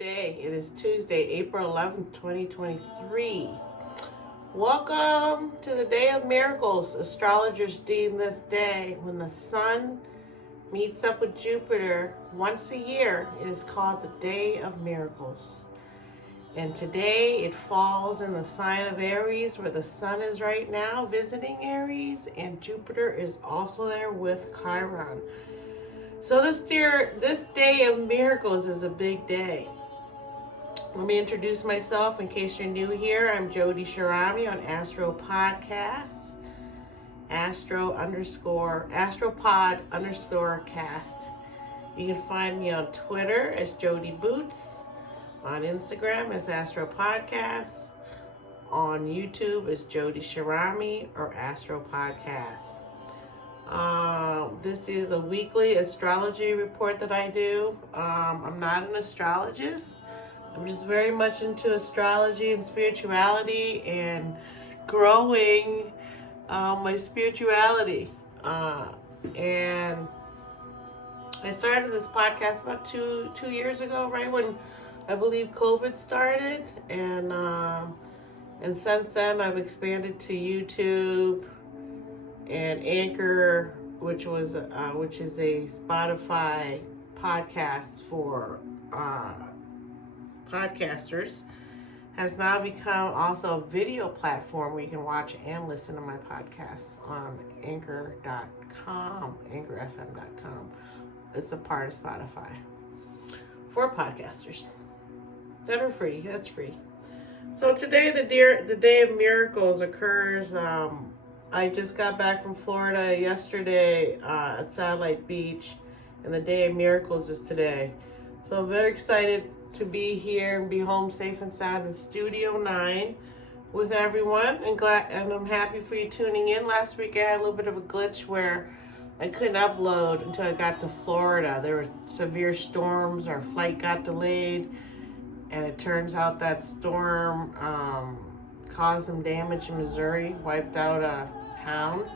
day. It is Tuesday, April 11th, 2023. Welcome to the Day of Miracles. Astrologers deem this day when the sun meets up with Jupiter once a year. It is called the Day of Miracles. And today it falls in the sign of Aries, where the sun is right now visiting Aries, and Jupiter is also there with Chiron. So this Day of Miracles is a big day. Let me introduce myself in case you're new here. I'm Jody Shirami on Astro Podcasts, Astropod_cast. You can find me on Twitter as Jody Boots, on Instagram as Astro Podcasts, on YouTube as Jody Shirami or Astro Podcasts. This is a weekly astrology report that I do. I'm not an astrologist. I'm just very much into astrology and spirituality and growing my spirituality. And I started this podcast about two years ago, right when I believe COVID started, and since then I've expanded to YouTube and Anchor, which is a Spotify podcast for podcasters, has now become also a video platform where you can watch and listen to my podcasts on Anchor.com, AnchorFM.com. It's a part of Spotify for podcasters that are free. That's free. So today, the Day of Miracles occurs. I just got back from Florida yesterday at Satellite Beach, and the Day of Miracles is today. So I'm very excited to be here and be home safe and sound in Studio 9 with everyone, and I'm happy for you tuning in. Last week I had a little bit of a glitch where I couldn't upload until I got to Florida. There were severe storms, our flight got delayed, and it turns out that storm caused some damage in Missouri, wiped out a town.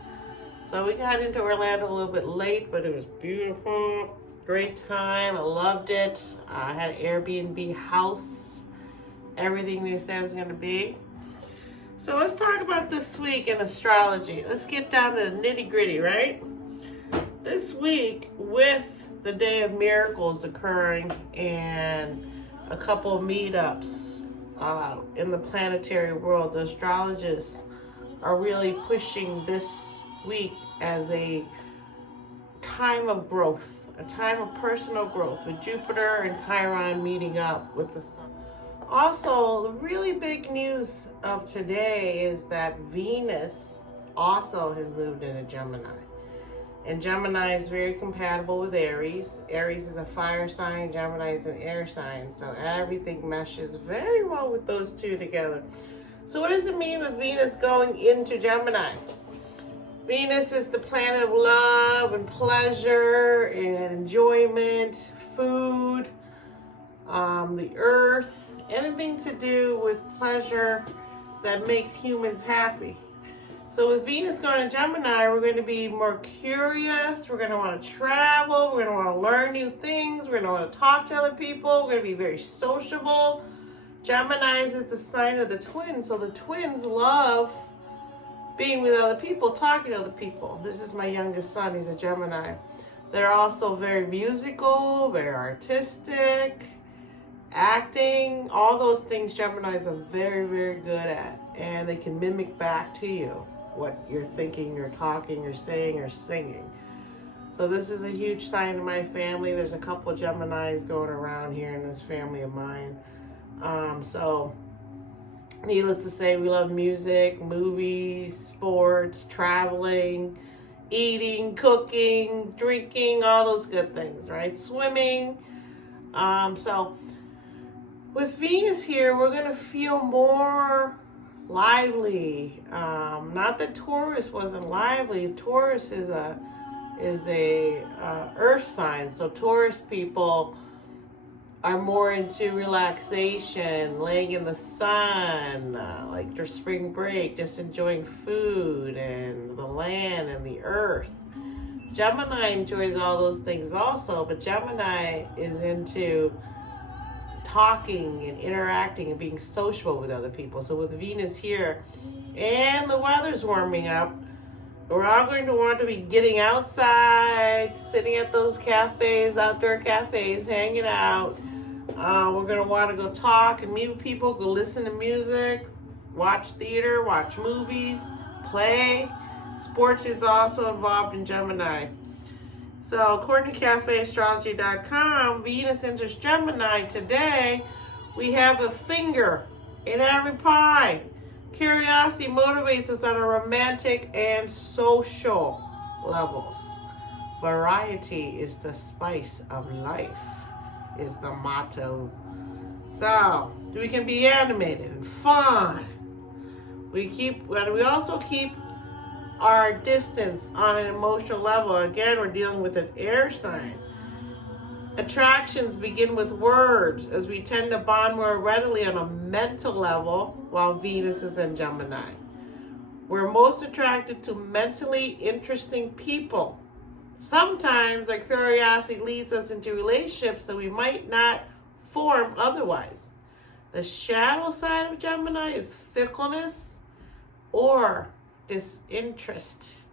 So we got into Orlando a little bit late, but it was beautiful. Great time. I loved it. I had an Airbnb house. Everything they said was going to be. So let's talk about this week in astrology. Let's get down to the nitty gritty, right? This week, with the Day of Miracles occurring and a couple of meetups in the planetary world, the astrologists are really pushing this week as a time of growth, a time of personal growth, with Jupiter and Chiron meeting up with the sun. Also, the really big news of today is that Venus also has moved into Gemini. And Gemini is very compatible with Aries. Aries is a fire sign, Gemini is an air sign. So everything meshes very well with those two together. So what does it mean with Venus going into Gemini? Venus is the planet of love and pleasure and enjoyment, food, the earth, anything to do with pleasure that makes humans happy. So with Venus going to Gemini, we're going to be more curious. We're going to want to travel. We're going to want to learn new things. We're going to want to talk to other people. We're going to be very sociable. Gemini is the sign of the twins. So the twins love being with other people, talking to other people. This is my youngest son. He's a Gemini. They're also very musical, very artistic, acting. All those things Geminis are very, very good at. And they can mimic back to you what you're thinking, you're talking, you're saying, or singing. So this is a huge sign in my family. There's a couple of Geminis going around here in this family of mine. So needless to say, we love music, movies, sports, traveling, eating, cooking, drinking, all those good things, right? Swimming. So with Venus here, we're going to feel more lively. Not that Taurus wasn't lively. Taurus is a earth sign. So Taurus people are more into relaxation, laying in the sun, like their spring break, just enjoying food and the land and the earth. Gemini enjoys all those things also, but Gemini is into talking and interacting and being sociable with other people. So with Venus here and the weather's warming up, we're all going to want to be getting outside, sitting at those cafes, outdoor cafes, hanging out. We're going to want to go talk and meet with people, go listen to music, watch theater, watch movies, play. Sports is also involved in Gemini. So according to cafeastrology.com, Venus enters Gemini today. We have a finger in every pie. Curiosity motivates us on a romantic and social levels. Variety is the spice of life, is the motto. So we can be animated and fun. We also keep our distance on an emotional level. Again, we're dealing with an air sign. Attractions begin with words, as we tend to bond more readily on a mental level while Venus is in Gemini. We're most attracted to mentally interesting people. Sometimes our curiosity leads us into relationships that we might not form otherwise. The shadow side of Gemini is fickleness or disinterest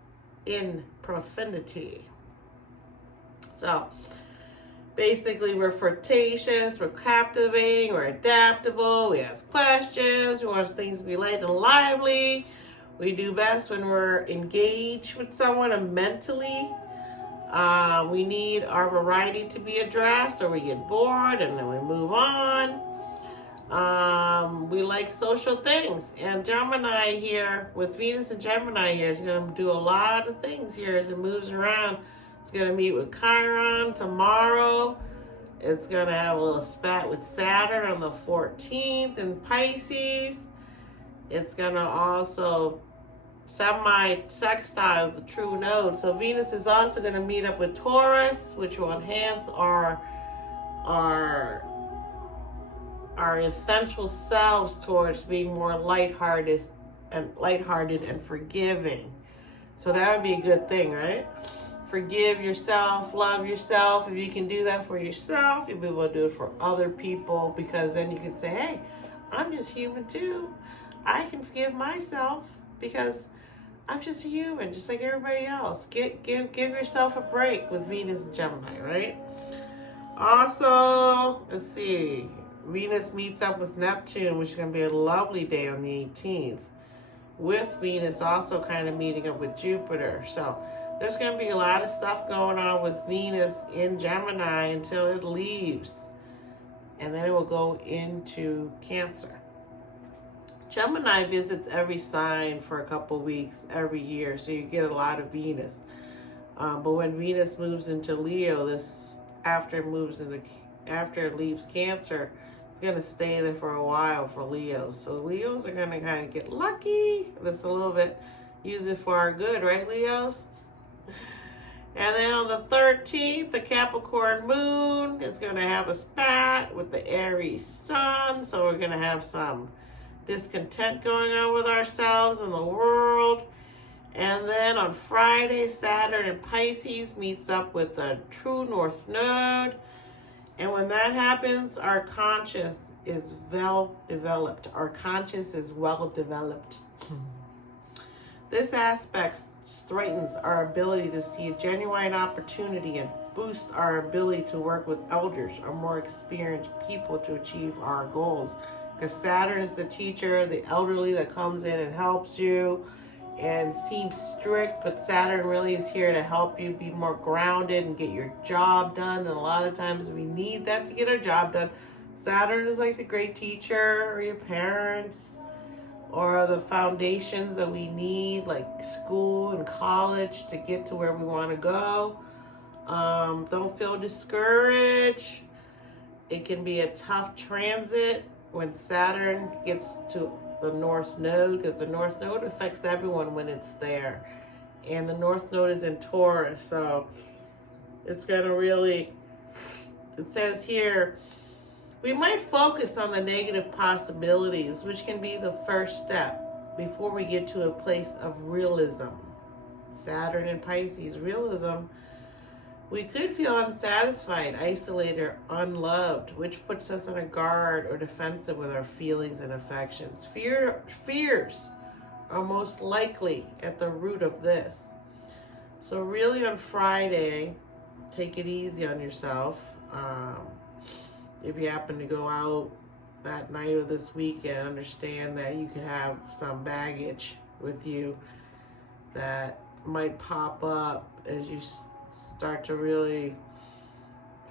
in profundity. So basically, we're flirtatious, we're captivating, we're adaptable, we ask questions, we want things to be light and lively. We do best when we're engaged with someone and mentally. We need our variety to be addressed, or we get bored and then we move on. We like social things, and Gemini here, with Venus and Gemini here, is going to do a lot of things here as it moves around. It's going to meet with Chiron tomorrow. It's going to have a little spat with Saturn on the 14th in Pisces. It's going to also semi-sextile the true node. So Venus is also going to meet up with Taurus, which will enhance our essential selves towards being more lighthearted and forgiving. So that would be a good thing, right? Forgive yourself, love yourself. If you can do that for yourself, you'll be able to do it for other people, because then you can say, hey, I'm just human too. I can forgive myself because I'm just a human, just like everybody else. Give yourself a break with Venus and Gemini, right? Also, let's see. Venus meets up with Neptune, which is going to be a lovely day on the 18th, with Venus also kind of meeting up with Jupiter. So there's going to be a lot of stuff going on with Venus in Gemini until it leaves, and then it will go into Cancer. Gemini visits every sign for a couple weeks every year, so you get a lot of Venus. But when Venus moves into Leo, after it leaves Cancer, it's going to stay there for a while for Leos. So Leos are going to kind of get lucky. This a little bit, use it for our good, right, Leos? And then on the 13th, the Capricorn moon is going to have a spat with the Aries sun. So we're going to have some discontent going on with ourselves and the world. And then on Friday, Saturn in Pisces meets up with the true north node. And when that happens, our conscious is well developed. Our conscious is well developed. This aspect straightens our ability to see a genuine opportunity and boosts our ability to work with elders or more experienced people to achieve our goals. Because Saturn is the teacher, the elderly that comes in and helps you and seems strict, but Saturn really is here to help you be more grounded and get your job done. And a lot of times we need that to get our job done. Saturn is like the great teacher, or your parents, or the foundations that we need, like school and college, to get to where we want to go. Don't feel discouraged. It can be a tough transit when Saturn gets to the North Node, because the North Node affects everyone when it's there. And the North Node is in Taurus, so it's going to really, it says here, we might focus on the negative possibilities, which can be the first step before we get to a place of realism. Saturn and Pisces, realism. We could feel unsatisfied, isolated, or unloved, which puts us on a guard or defensive with our feelings and affections. Fears are most likely at the root of this. So really on Friday, take it easy on yourself. If you happen to go out that night or this weekend, understand that you could have some baggage with you that might pop up as you start to really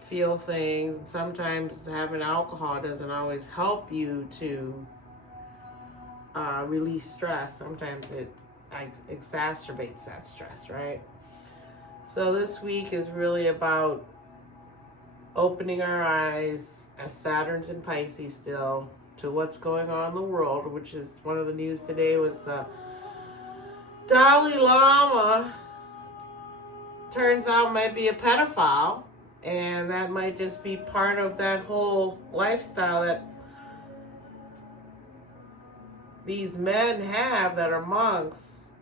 feel things. And sometimes having alcohol doesn't always help you to release stress. Sometimes it exacerbates that stress, right? So this week is really about opening our eyes, as Saturn's in Pisces still, to what's going on in the world, which is one of the news today was the Dalai Lama turns out might be a pedophile, and that might just be part of that whole lifestyle that these men have that are monks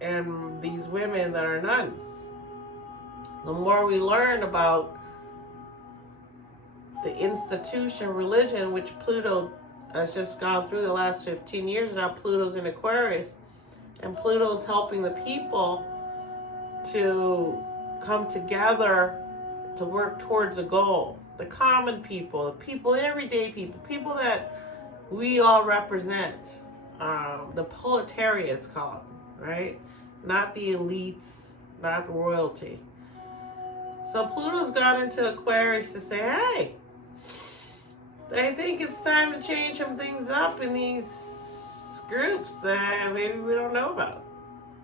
and these women that are nuns. The more we learn about the institution religion, which Pluto has just gone through the last 15 years now, Pluto's in Aquarius, and Pluto's helping the people to come together to work towards a goal. The common people, the people, everyday people, people that we all represent. The proletariat, it's called, right? Not the elites, not royalty. So Pluto's gone into Aquarius to say, hey, I think it's time to change some things up in these groups that maybe we don't know about.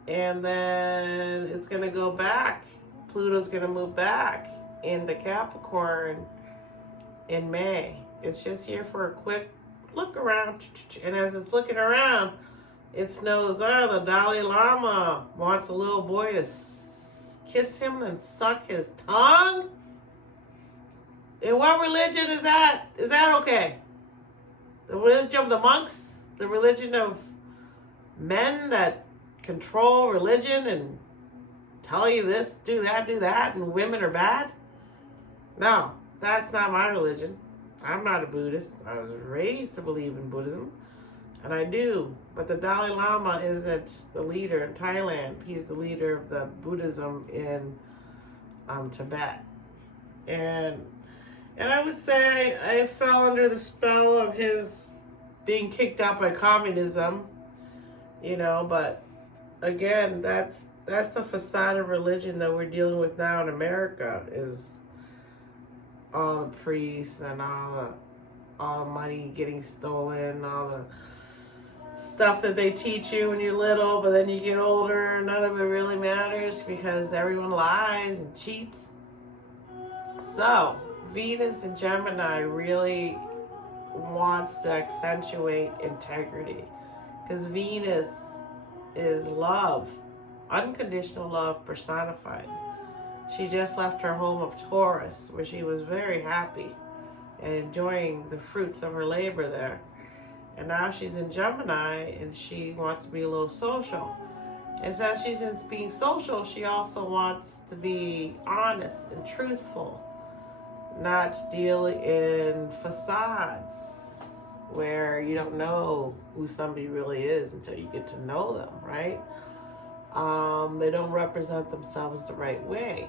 And then it's going to go back. Pluto's going to move back into Capricorn in May. It's just here for a quick look around. And as it's looking around, it knows, the Dalai Lama wants a little boy to kiss him and suck his tongue? In what religion is that? Is that okay? The religion of the monks? The religion of men that control religion and tell you this, do that, and women are bad? No, that's not my religion. I'm not a Buddhist. I was raised to believe in Buddhism, and I do. But the Dalai Lama isn't the leader in Thailand. He's the leader of the Buddhism in Tibet. And I would say I fell under the spell of his being kicked out by communism, but again, that's the facade of religion that we're dealing with now in America, is all the priests and all the money getting stolen, all the stuff that they teach you when you're little, but then you get older, none of it really matters because everyone lies and cheats. So Venus and Gemini really wants to accentuate integrity, because Venus is love, unconditional love personified. She just left her home of Taurus, where she was very happy and enjoying the fruits of her labor there. And now she's in Gemini, and she wants to be a little social. And so as she's in being social, she also wants to be honest and truthful, not deal in facades where you don't know who somebody really is until you get to know them, right? They don't represent themselves the right way.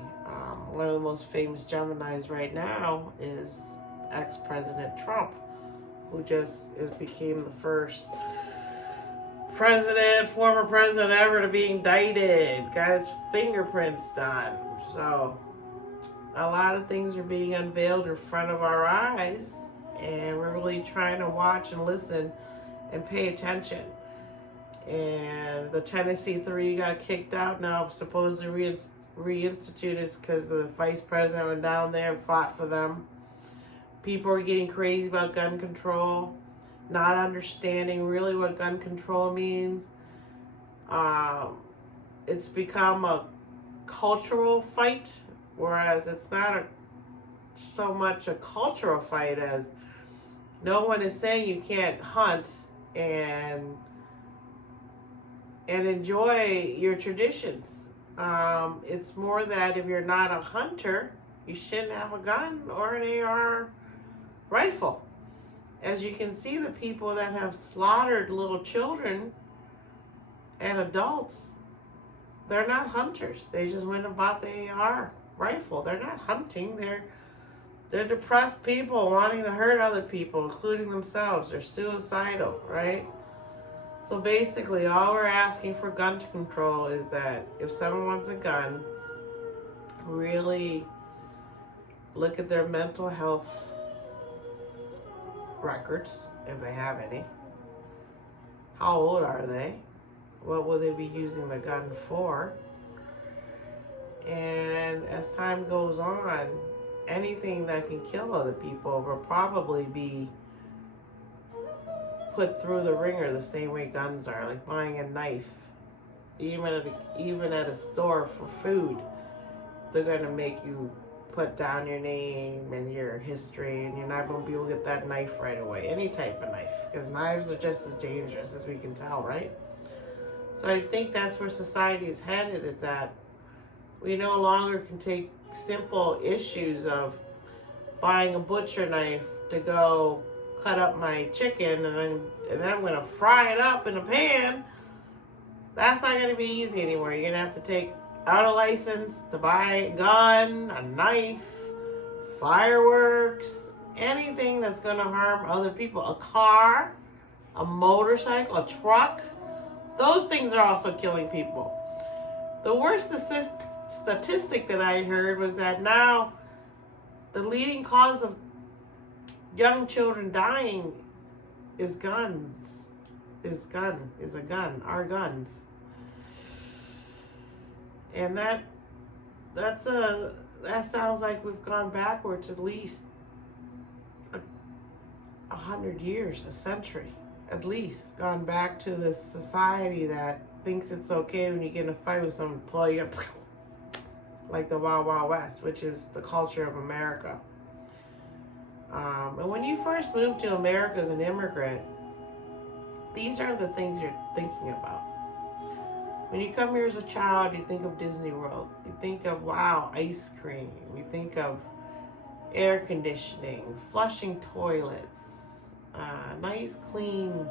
One of the most famous Geminis right now is ex-President Trump, who just became the first former president ever to be indicted, got his fingerprints done. So a lot of things are being unveiled in front of our eyes, and we're really trying to watch and listen and pay attention. And the Tennessee Three got kicked out, now supposedly reinstituted because the vice president went down there and fought for them. People are getting crazy about gun control, not understanding really what gun control means. It's become a cultural fight, whereas it's not so much a cultural fight as no one is saying you can't hunt and enjoy your traditions. It's more that if you're not a hunter, you shouldn't have a gun or an AR rifle. As you can see, the people that have slaughtered little children and adults, they're not hunters. They just went and bought the AR rifle. They're not hunting. They're depressed people wanting to hurt other people, including themselves. They're suicidal, right? So basically, all we're asking for gun control is that if someone wants a gun, really look at their mental health records, if they have any. How old are they? What will they be using the gun for? And as time goes on, anything that can kill other people will probably be put through the ringer the same way guns are, like buying a knife. Even at a store for food, they're going to make you put down your name and your history, and you're not going to be able to get that knife right away. Any type of knife, because knives are just as dangerous as we can tell, right? So I think that's where society is headed, is that we no longer can take simple issues of buying a butcher knife to go cut up my chicken and then I'm going to fry it up in a pan. That's not going to be easy anymore. You're going to have to take out a license to buy a gun, a knife, fireworks, anything that's going to harm other people. A car, a motorcycle, a truck. Those things are also killing people. The worst statistic that I heard was that now the leading cause of young children dying is guns. Our guns. And that sounds like we've gone backwards at least 100 years, a century, at least, gone back to this society that thinks it's okay when you get in a fight with someone, pull you up, like the Wild Wild West, which is the culture of America. And when you first move to America as an immigrant, these are the things you're thinking about. When you come here as a child, you think of Disney World. You think of, wow, ice cream. You think of air conditioning, flushing toilets, nice, clean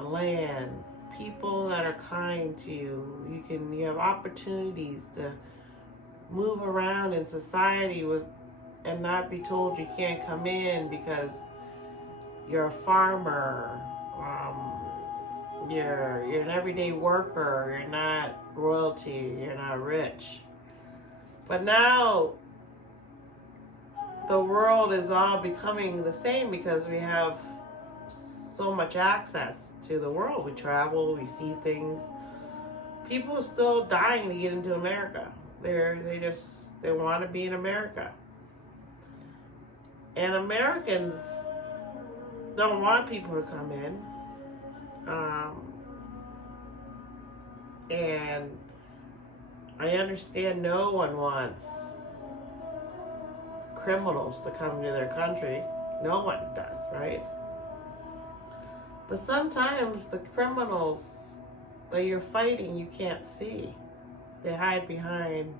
land, people that are kind to you. You have opportunities to move around in society and not be told you can't come in because you're a farmer, you're an everyday worker, you're not royalty, you're not rich. But now the world is all becoming the same because we have so much access to the world. We travel, we see things. People are still dying to get into America. They want to be in America. And Americans don't want people to come in. And I understand no one wants criminals to come to their country. No one does, right? But sometimes the criminals that you're fighting, you can't see. They hide behind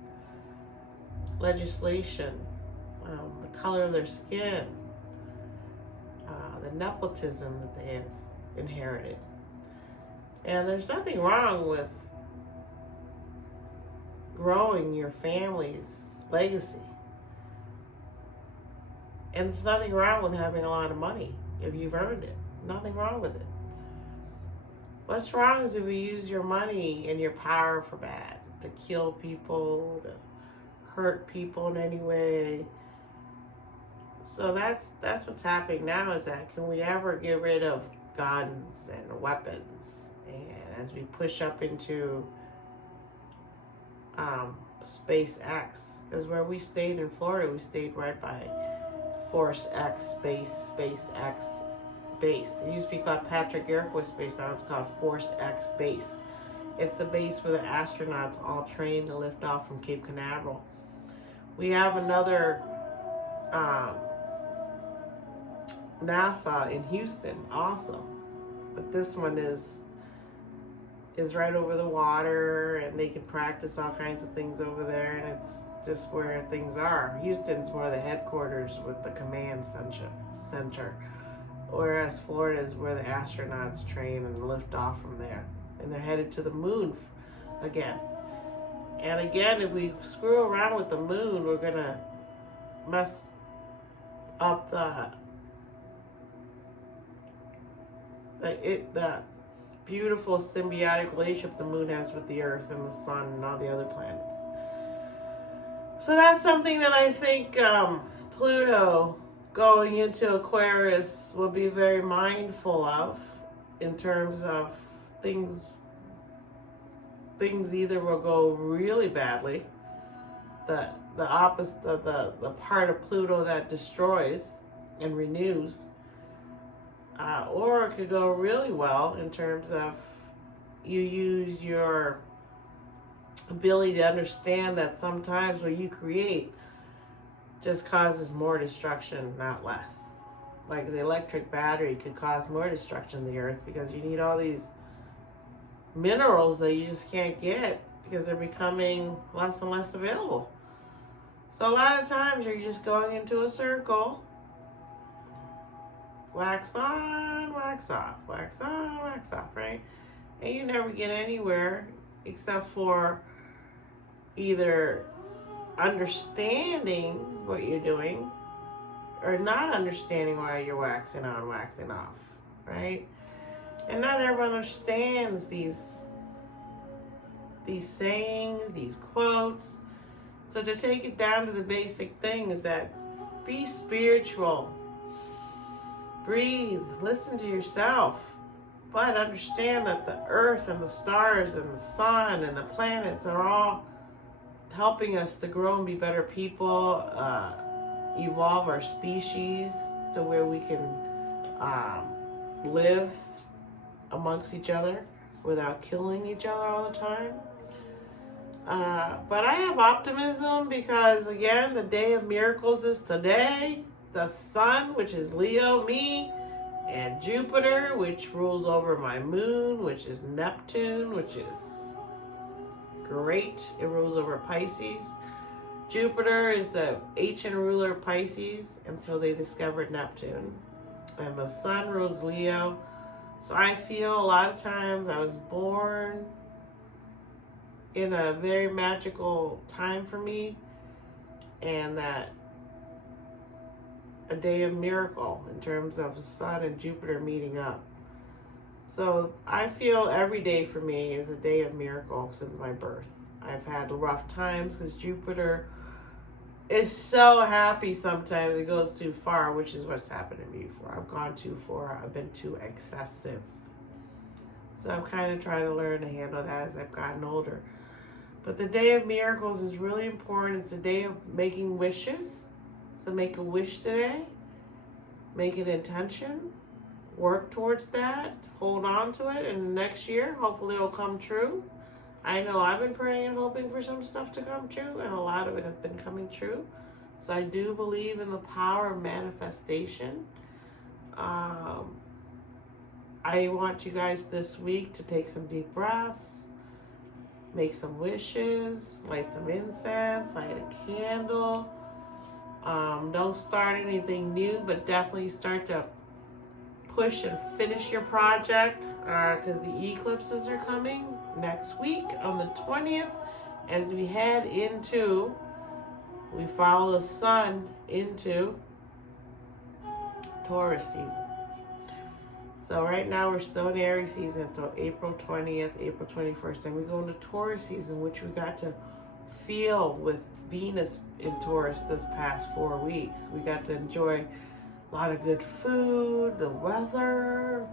legislation, the color of their skin, the nepotism that they have inherited. And there's nothing wrong with growing your family's legacy. And there's nothing wrong with having a lot of money if you've earned it. Nothing wrong with it. What's wrong is if you use your money and your power for bad, to kill people, to hurt people in any way. So that's what's happening now, is that can we ever get rid of guns and weapons? And as we push up into SpaceX, because where we stayed in Florida, we stayed right by Force X SpaceX base. It used to be called Patrick Air Force Base, now it's called Force X base. It's the base where the astronauts all train to lift off from Cape Canaveral. We have another NASA in Houston, awesome. But this one is is right over the water, and they can practice all kinds of things over there, and it's just where things are. Houston's more the headquarters with the command center, whereas Florida is where the astronauts train and lift off from there, and they're headed to the moon again. And again, if we screw around with the moon, we're gonna mess up the beautiful symbiotic relationship the moon has with the earth and the sun and all the other planets. So that's something that I think Pluto going into Aquarius will be very mindful of, in terms of things either will go really badly, the opposite, the part of Pluto that destroys and renews, or it could go really well in terms of you use your ability to understand that sometimes what you create just causes more destruction, not less. Like the electric battery could cause more destruction in the earth because you need all these minerals that you just can't get because they're becoming less and less available. So a lot of times you're just going into a circle, wax on, wax off, wax on, wax off, right? And you never get anywhere except for either understanding what you're doing or not understanding why you're waxing on, waxing off, right? And not everyone understands these sayings, these quotes. So to take it down to the basic thing is that be spiritual, breathe, listen to yourself, but understand that the earth and the stars and the sun and the planets are all helping us to grow and be better people, evolve our species to where we can live amongst each other without killing each other all the time. But I have optimism because, again, the day of miracles is today. The sun, which is Leo, me, and Jupiter, which rules over my moon, which is Neptune, which is great. It rules over Pisces. Jupiter is the ancient ruler of Pisces until they discovered Neptune. And the sun rules Leo. So I feel a lot of times I was born in a very magical time for me, and that a day of miracle in terms of the sun and Jupiter meeting up. So I feel every day for me is a day of miracle since my birth. I've had rough times because Jupiter is so happy sometimes it goes too far, which is what's happened to me before. I've gone too far. I've been too excessive. So I'm kind of trying to learn to handle that as I've gotten older. But the day of miracles is really important. It's a day of making wishes. So make a wish today. Make an intention. Work towards that. Hold on to it. And next year, hopefully it'll come true. I know I've been praying and hoping for some stuff to come true, and a lot of it has been coming true. So I do believe in the power of manifestation. I want you guys this week to take some deep breaths, make some wishes, light some incense, light a candle. Don't start anything new, but definitely start to push and finish your project because the eclipses are coming next week on the 20th as we head into, we follow the sun into Taurus season. So right now we're still in Aries season until April 20th, April 21st, and we go into Taurus season, which we got to feel with Venus in Taurus this past 4 weeks. We got to enjoy a lot of good food, the weather,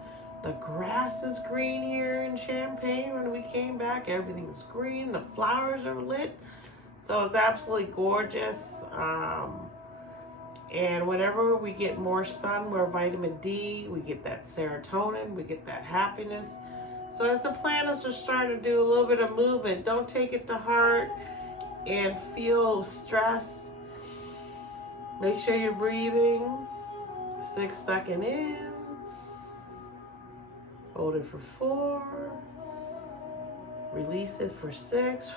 the grass is green here in Champaign. When we came back, everything was green, the flowers are lit, so it's absolutely gorgeous. And whenever we get more sun, more vitamin D, we get that serotonin, we get that happiness. So as the planets are starting to do a little bit of movement, don't take it to heart and feel stress. Make sure you're breathing. 6 seconds in. Hold it for 4, Release it for 6.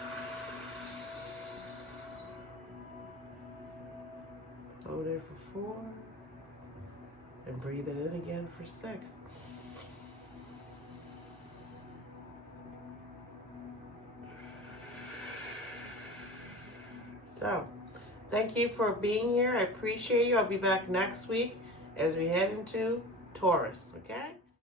Hold it for 4. And breathe it in again for 6. So, thank you for being here. I appreciate you. I'll be back next week as we head into Taurus, okay?